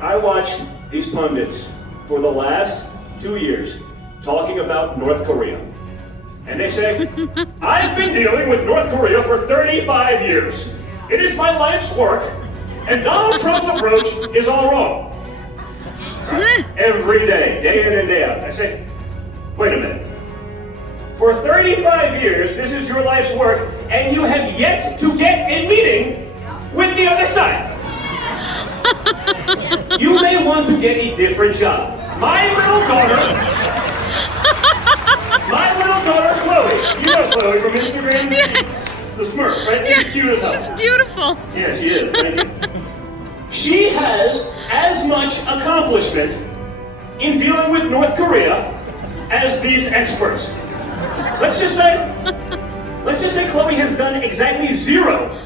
I watched these pundits for the last 2 years talking about North Korea. And they say, I've been dealing with North Korea for 35 years. It is my life's work, and Donald Trump's approach is all wrong. Every day, day in and day out. I say, wait a minute. For 35 years, this is your life's work, and you have yet to get a meeting with the other side. You may want to get a different job. My little daughter Chloe. You know Chloe from Instagram? Yes. The Smurf, right? She's cute as hell. She's beautiful. Yeah, she is. Thank you. She has as much accomplishment in dealing with North Korea as these experts. Let's just say Chloe has done exactly zero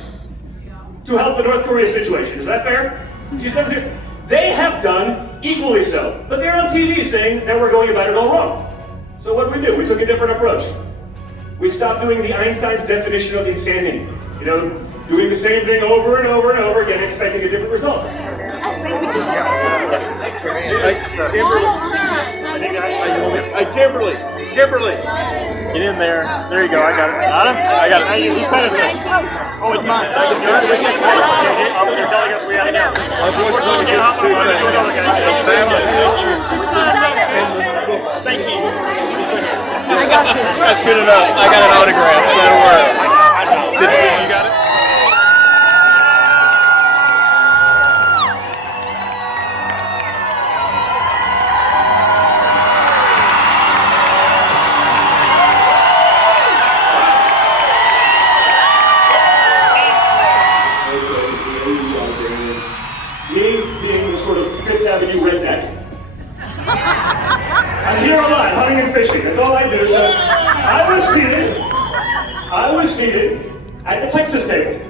to help the North Korea situation. Is that fair? She's done zero. They have done equally so, but they're on TV saying that we're going about it all wrong. So what did we do? We took a different approach. We stopped doing the Einstein's definition of insanity. You know, doing the same thing over and over and over again, expecting a different result. Kimberly. Get in there. There you go. I got it. I got it. Whose pen is this? Oh, it's mine. They're telling us we had to go. Thank you. I got you. That's good enough. I got an autograph. That'll work. You got it? Me being the sort of Fifth Avenue redneck, I'm here a lot, hunting and fishing. That's all I do. So I was seated at the Texas table.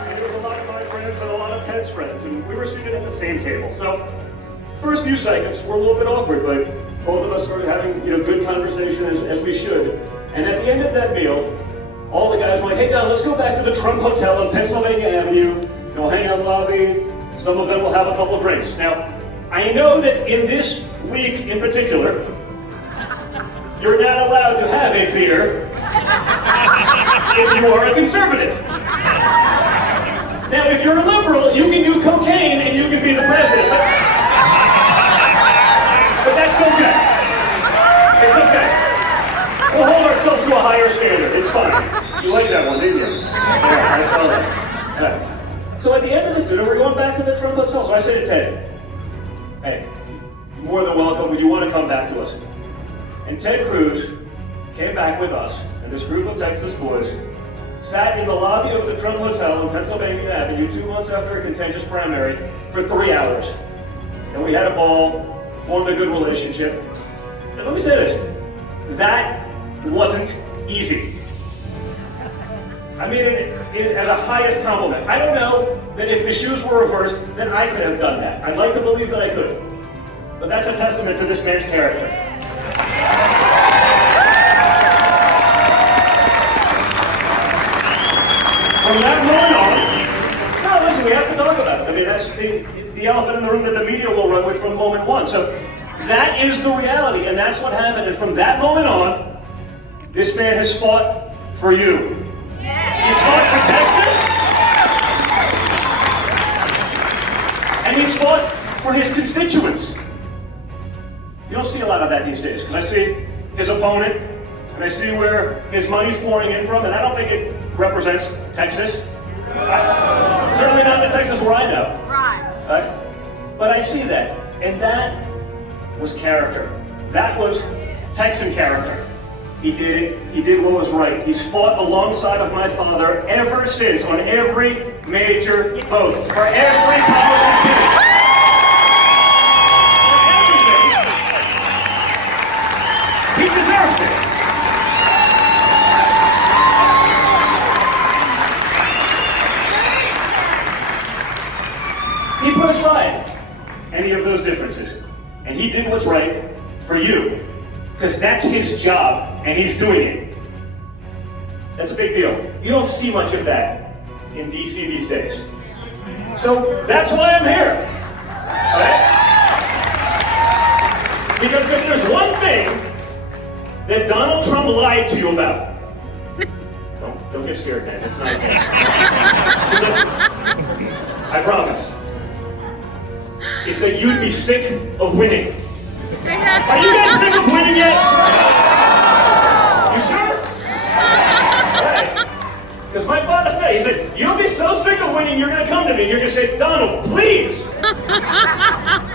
And there was a lot of my friends and a lot of Ted's friends, and we were seated at the same table. So first few seconds were a little bit awkward, but both of us were having good conversation as we should. And at the end of that meal, all the guys were like, hey, Don, let's go back to the Trump Hotel on Pennsylvania Avenue. Hang out in the lobby. Some of them will have a couple drinks. Now, I know that in this week in particular, you're not allowed to have a beer if you are a conservative. Now, if you're a liberal, you can do cocaine and you can be the president. But that's okay. It's okay. We'll hold ourselves to a higher standard. It's fine. You like that one, didn't you? Yeah, I saw that. Right. So at the end of this dinner, we're going back to the Trump Hotel. So I say to Ted, hey, you're more than welcome. Would you want to come back to us? And Ted Cruz came back with us, and this group of Texas boys sat in the lobby of the Trump Hotel on Pennsylvania Avenue 2 months after a contentious primary for 3 hours. And we had a ball, formed a good relationship. And let me say this, that wasn't easy. I mean it as a highest compliment. I don't know that if the shoes were reversed, then I could have done that. I'd like to believe that I could. But that's a testament to this man's character. From that moment on, no, listen, we have to talk about it. I mean, that's the elephant in the room that the media will run with from moment one. So that is the reality, and that's what happened. And from that moment on, this man has fought for you. He's fought for Texas, and he's fought for his constituents. You don't see a lot of that these days, because I see his opponent, and I see where his money's pouring in from, and I don't think it represents Texas. Certainly not the Texas where I know. Right. But I see that, and that was character. That was Texan character. He did it. He did what was right. He's fought alongside of my father ever since on every major vote, for every policy given. He deserves it. He put aside any of those differences, and he did what's right for you, because that's his job, and he's doing it. That's a big deal. You don't see much of that in DC these days. So that's why I'm here. Right? Because if there's one thing that Donald Trump lied to you about, don't get scared, man. It's not okay. I promise. He said you'd be sick of winning. Are you guys sick of winning yet? You sure? Alright. Because my father said, he said, you'll be so sick of winning, you're going to come to me and you're going to say, Donald, please,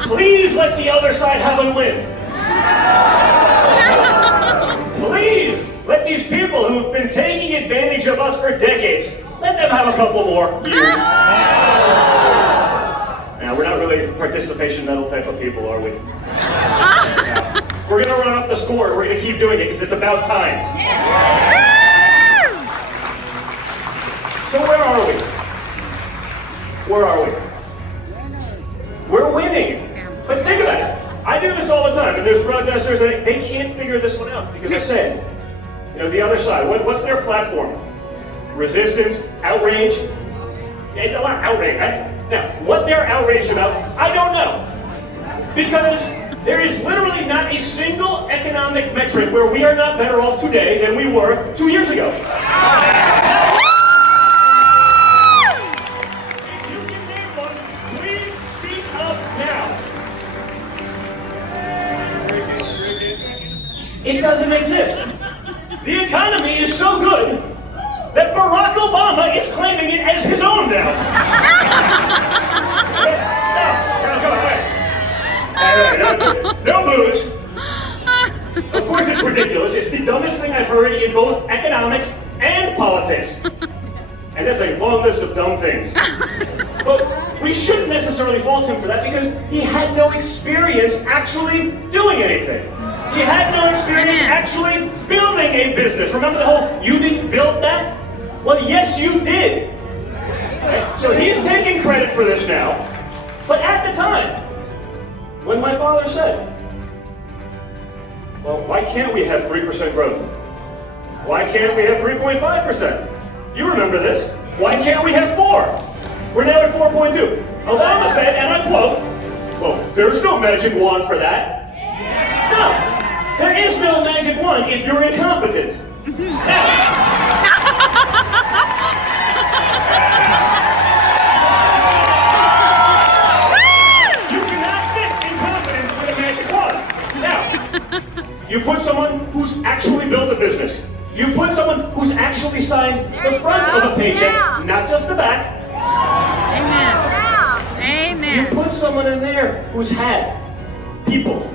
please let the other side have a win. Please let these people who've been taking advantage of us for decades, let them have a couple more years. Now, we're not really participation medal type of people, are we? Yeah. We're going to run up the score. We're going to keep doing it because it's about time. So where are we? Where are we? We're winning. But think about it. I do this all the time, and there's protesters, and they can't figure this one out because I said, the other side, what's their platform? Resistance, outrage. It's a lot of outrage. Now, what they're outraged about, I don't know. Because there is literally not a single economic metric where we are not better off today than we were 2 years ago. If you can name one, please speak up now. It doesn't exist. The economy is so good that Barack Obama is claiming it as his own now. No booze. Of course it's ridiculous. It's the dumbest thing I've heard in both economics and politics. And that's a long list of dumb things. But we shouldn't necessarily fault him for that because he had no experience actually doing anything. He had no experience actually building a business. Remember the whole, you didn't build that? Well, yes, you did. Right? So he's taking credit for this now. But at the time, when my father said, well, why can't we have 3% growth? Why can't we have 3.5%? You remember this. Why can't we have 4? We're now at 4.2. Obama said, and I quote, well, there's no magic wand for that. No, there is no magic wand if you're incompetent. Now, you put someone who's actually built a business. You put someone who's actually signed the front of a paycheck, not just the back. Amen. Amen. You put someone in there who's had people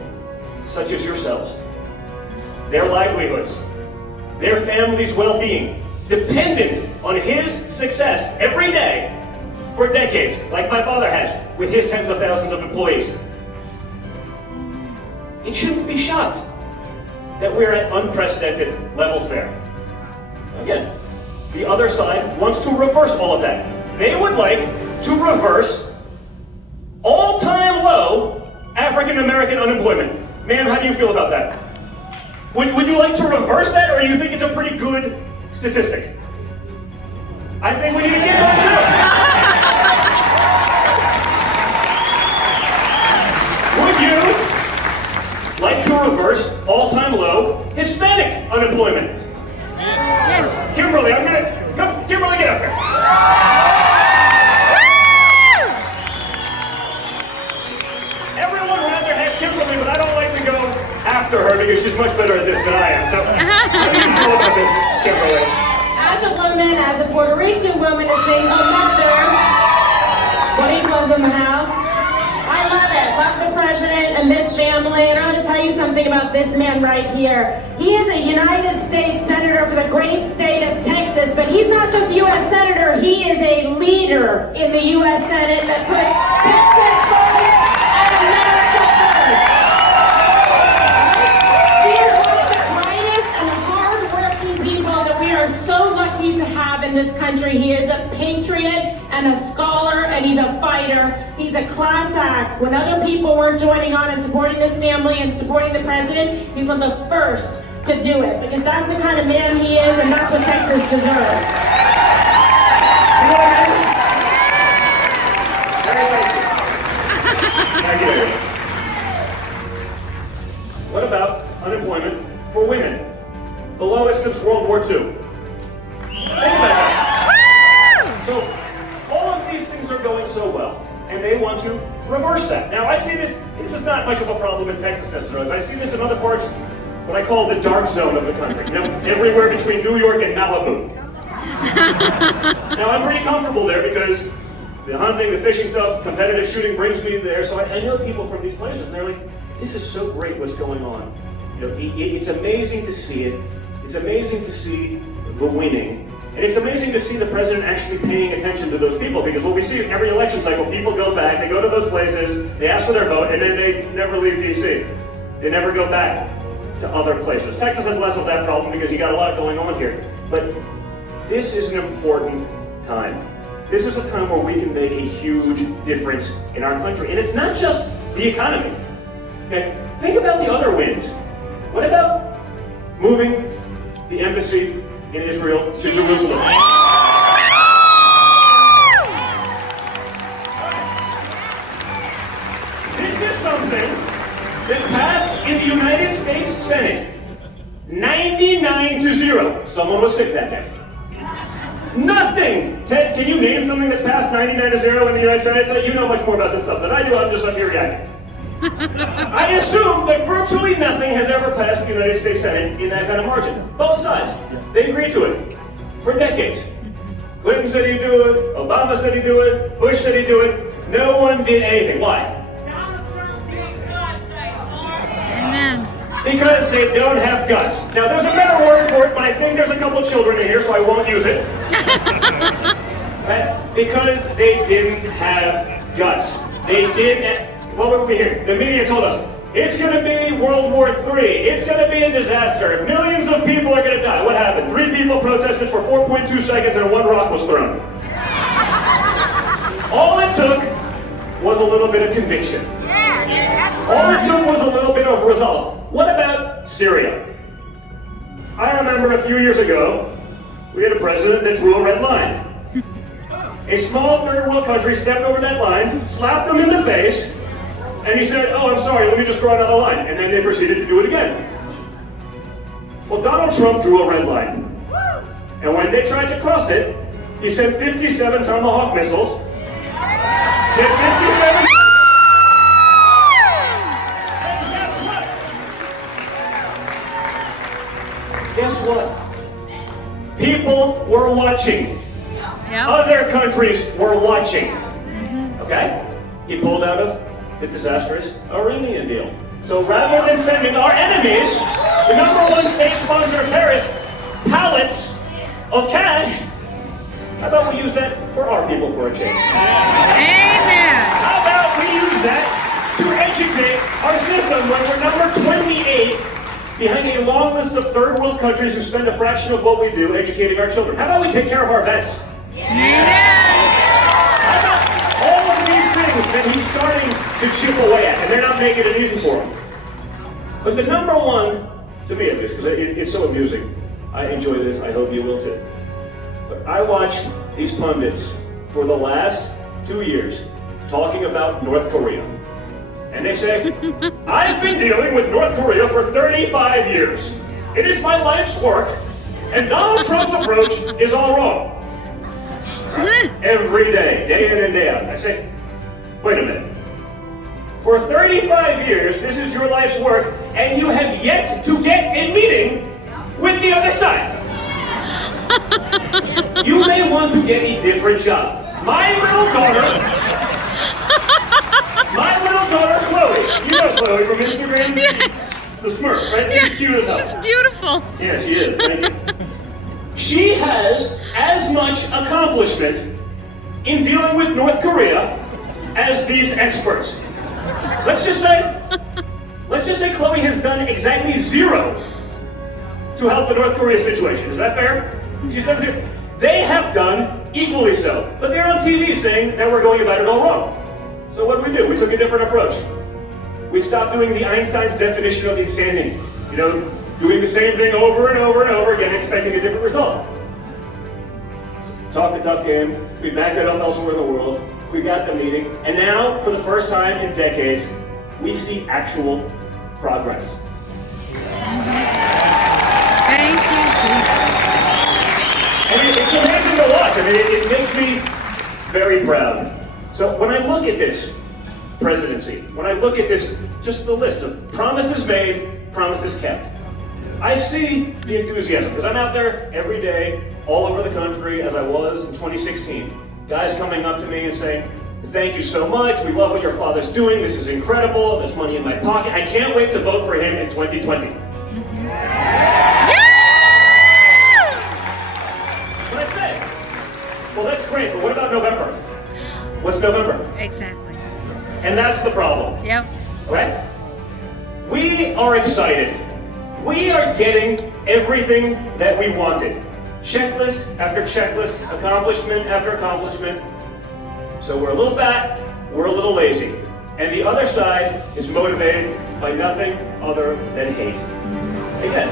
such as yourselves, their livelihoods, their family's well-being, dependent on his success every day for decades, like my father has, with his tens of thousands of employees. It shouldn't be shocked that we're at unprecedented levels there. Again, the other side wants to reverse all of that. They would like to reverse all-time low African American unemployment. Ma'am, how do you feel about that? Would you like to reverse that, or do you think it's a pretty good statistic? I think we need to get on to it. Would you like to reverse all-time low Hispanic unemployment? Yeah. Kimberly, Kimberly, get up here. Everyone rather have Kimberly, but I don't like to go after her because she's much better at this than I am. So, how do you feel about this, Kimberly? As a woman, as a Puerto Rican woman, a single mother, Boricuas in the house, I love it. Love the president and this family, and I'm going to tell you something about this man right here. He is a United States Senator for the great state of Texas, but he's not just a U.S. Senator, he is a leader in the U.S. Senate that puts Texas first and America first. He is one of the brightest and hard-working people that we are so lucky to have in this country. He is a patriot and a scholar, and he's a fighter. He's a class act. When other people weren't joining on and supporting this family and supporting the president, he's one of the first to do it, because that's the kind of man he is, and that's what Texas deserves. You know what reverse that. Now, I see this is not much of a problem in Texas necessarily, but I see this in other parts, what I call the dark zone of the country. You know, everywhere between New York and Malibu. Now, I'm pretty comfortable there because the hunting, the fishing stuff, competitive shooting brings me there, so I know people from these places, and they're like, this is so great what's going on. You know, it's amazing to see it. It's amazing to see the winning. And it's amazing to see the president actually paying attention to those people, because what we see every election cycle, people go back, they go to those places, they ask for their vote, and then they never leave D.C. They never go back to other places. Texas has less of that problem because you got a lot going on here. But this is an important time. This is a time where we can make a huge difference in our country. And it's not just the economy. Okay? Think about the other wins. What about moving the embassy in Israel to Jerusalem? This is something that passed in the United States Senate 99-0. Someone was sick that day. Nothing! Ted, can you name something that's passed 99-0 in the United States? You know much more about this stuff than I do. I'm just up here reacting. I assume that virtually nothing has ever passed the United States Senate in that kind of margin. Both sides. They agreed to it for decades. Clinton said he'd do it, Obama said he'd do it, Bush said he'd do it. No one did anything. Why? Amen. Because they don't have guts. Now, there's a better word for it, but I think there's a couple children in here, so I won't use it. Right? Because they didn't have guts. They didn't. What were we hearing? The media told us, it's going to be World War III. It's going to be a disaster. Millions of people are going to die. What happened? 3 people protested for 4.2 seconds and 1 rock was thrown. All it took was a little bit of conviction. All it took was a little bit of resolve. What about Syria? I remember a few years ago, we had a president that drew a red line. A small third world country stepped over that line, slapped them in the face, and he said, oh, I'm sorry, let me just draw another line. And then they proceeded to do it again. Well, Donald Trump drew a red line. And when they tried to cross it, he sent 57 Tomahawk missiles. Did 57... Guess what? People were watching. Yep. Other countries were watching. Okay? He pulled out of the disastrous Iranian deal. So rather than sending our enemies, the #1 state sponsor of terrorists, pallets of cash, how about we use that for our people for a change? Amen. How about we use that to educate our system when we're number 28 behind a long list of third world countries who spend a fraction of what we do educating our children? How about we take care of our vets? Amen. How about all of these things that he's starting to chip away at, and they're not making it easy for him? But the #1, to me at least, because it's so amusing, I enjoy this, I hope you will too. But I watch these pundits for the last 2 years talking about North Korea. And they say, I've been dealing with North Korea for 35 years. It is my life's work, and Donald Trump's approach is all wrong. Every day, day in and day out. I say, wait a minute. For 35 years, this is your life's work, and you have yet to get a meeting with the other side. You may want to get a different job. My little daughter Chloe, you know Chloe from Instagram? Yes. The Smurf, right? Yeah, She's cute as hell. she's beautiful. Yeah, she is. Thank you. She has as much accomplishment in dealing with North Korea as these experts. Let's just say Chloe has done exactly 0 to help the North Korea situation. Is that fair? She's done 0. They have done equally so, but they're on TV saying that we're going about it all wrong. So what did we do? We took a different approach. We stopped doing the Einstein's definition of insanity. You know, doing the same thing over and over and over again, expecting a different result. Talk the tough game. We backed it up elsewhere in the world. We got the meeting. And now, for the first time in decades, we see actual progress. Thank you, Jesus. And it's amazing to watch. I mean, it makes me very proud. So when I look at this, presidency, when I look at this, just the list of promises made, promises kept, I see the enthusiasm, because I'm out there every day, all over the country, as I was in 2016. Guys coming up to me and saying, thank you so much, we love what your father's doing, this is incredible, there's money in my pocket, I can't wait to vote for him in 2020. What I say? Well, that's great, but what about November? What's November? Exactly. And that's the problem. Yep. Right? We are excited. We are getting everything that we wanted. Checklist after checklist, accomplishment after accomplishment. So we're a little fat, we're a little lazy. And the other side is motivated by nothing other than hate. Again,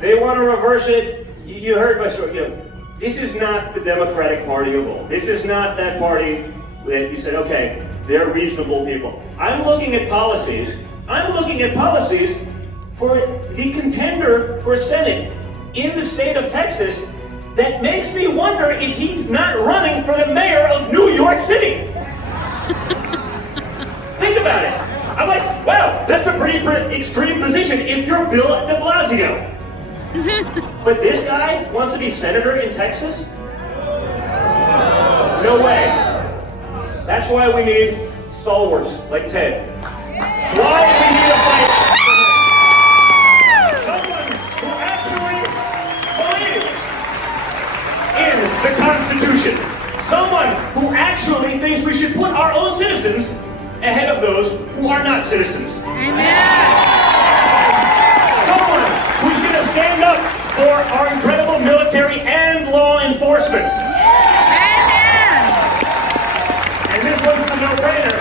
they want to reverse it. You heard my story. This is not the Democratic Party of old. This is not that party that you said, okay, they're reasonable people. I'm looking at policies for the contender for Senate in the state of Texas that makes me wonder if he's not running for the mayor of New York City. Think about it. I'm like, wow, that's a pretty extreme position if you're Bill de Blasio. But this guy wants to be senator in Texas? No way. That's why we need stalwarts like Ted. Why do we need a fight? Someone who actually believes in the Constitution. Someone who actually thinks we should put our own citizens ahead of those who are not citizens. Amen. Someone who's going to stand up for our incredible military and law enforcement. And this one's a no-brainer.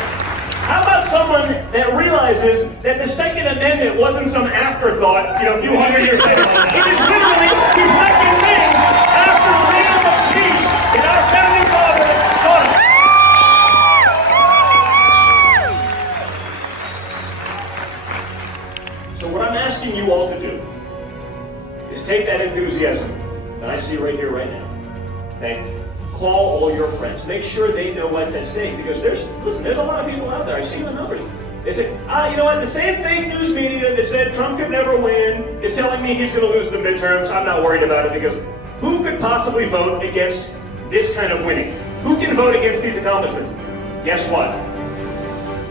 How about someone that realizes that the Second Amendment wasn't some afterthought, a few hundred years later. It is literally the second thing after freedom of speech in our founding fathers taught us. So what I'm asking you all to do is take that enthusiasm that I see right here, right now, okay? Call all your friends. Make sure they know what's at stake, because there's a lot of people out there. I see the numbers. They say, you know what? The same fake news media that said Trump could never win is telling me he's going to lose the midterms. I'm not worried about it, because who could possibly vote against this kind of winning? Who can vote against these accomplishments? Guess what?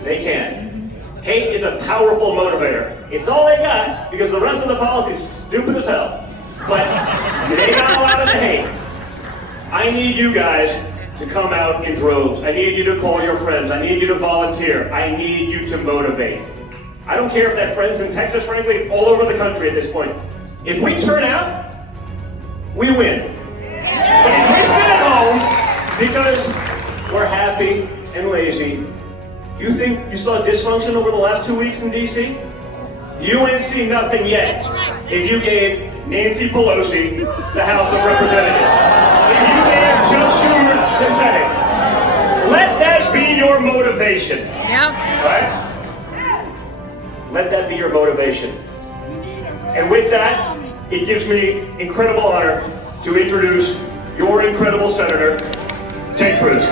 They can. Hate is a powerful motivator. It's all they got, because the rest of the policy is stupid as hell. But they got a lot of the hate. I need you guys to come out in droves. I need you to call your friends. I need you to volunteer. I need you to motivate. I don't care if that friend's in Texas, frankly, all over the country at this point. If we turn out, we win. But if we sit at home because we're happy and lazy, you think you saw dysfunction over the last 2 weeks in D.C.? You ain't seen nothing yet. If you gave Nancy Pelosi the House of Representatives. If you gave Chuck Schumer the Senate. Let that be your motivation. Yep. Right? Let that be your motivation. And with that, it gives me incredible honor to introduce your incredible Senator, Ted Cruz.